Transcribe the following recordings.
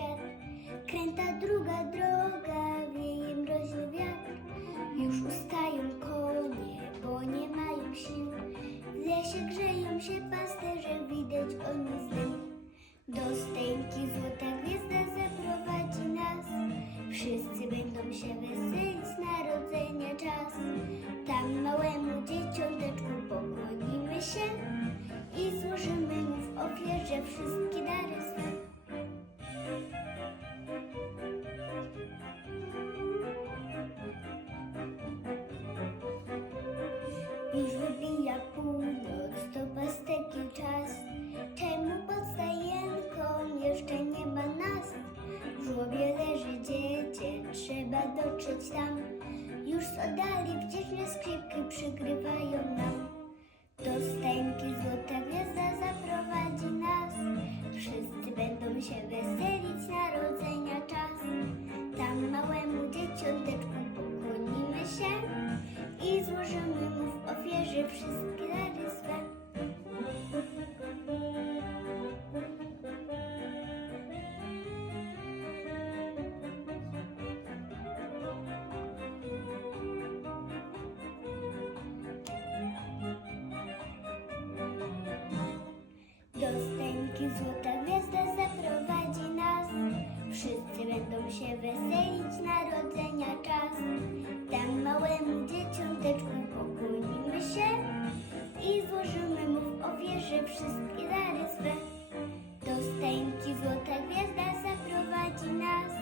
świat. Kręta druga droga, wieje mroźny wiatr. Już ustają konie, bo nie mają sił. W lesie grzeją się pasterze, widać oni z nich. Do stęki złota gwiazda zaprowadzi nas. Wszyscy będą się weselić z narodzenia czas. Tam małemu dzieciąteczku pokłonimy się i złożymy mu w ofierze wszystkie. Czas. Czemu pod stajenką jeszcze nie ma nas? W żłobie leży dziecię, trzeba dotrzeć tam. Już z oddali wdzięczne skrzypki przygrywają nam. Do stajni złota gwiazda zaprowadzi nas. Wszyscy będą się weselić, narodzenia czas. Tam małemu dzieciąteczku pokłonimy się i złożymy mu w ofierze wszystkie stęki złota gwiazda zaprowadzi nas. Wszyscy będą się weselić, narodzenia czas. Tam małemu dzieciąteczku pokłonimy się i złożymy mu w ofierze wszystkie dary swe. Do stęki złota gwiazda zaprowadzi nas.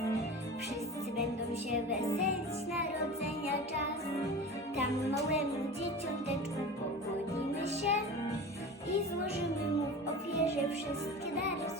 Wszyscy będą się weselić, narodzenia czas. Tam małemu dzieciąteczku pokłonimy wszystkie dary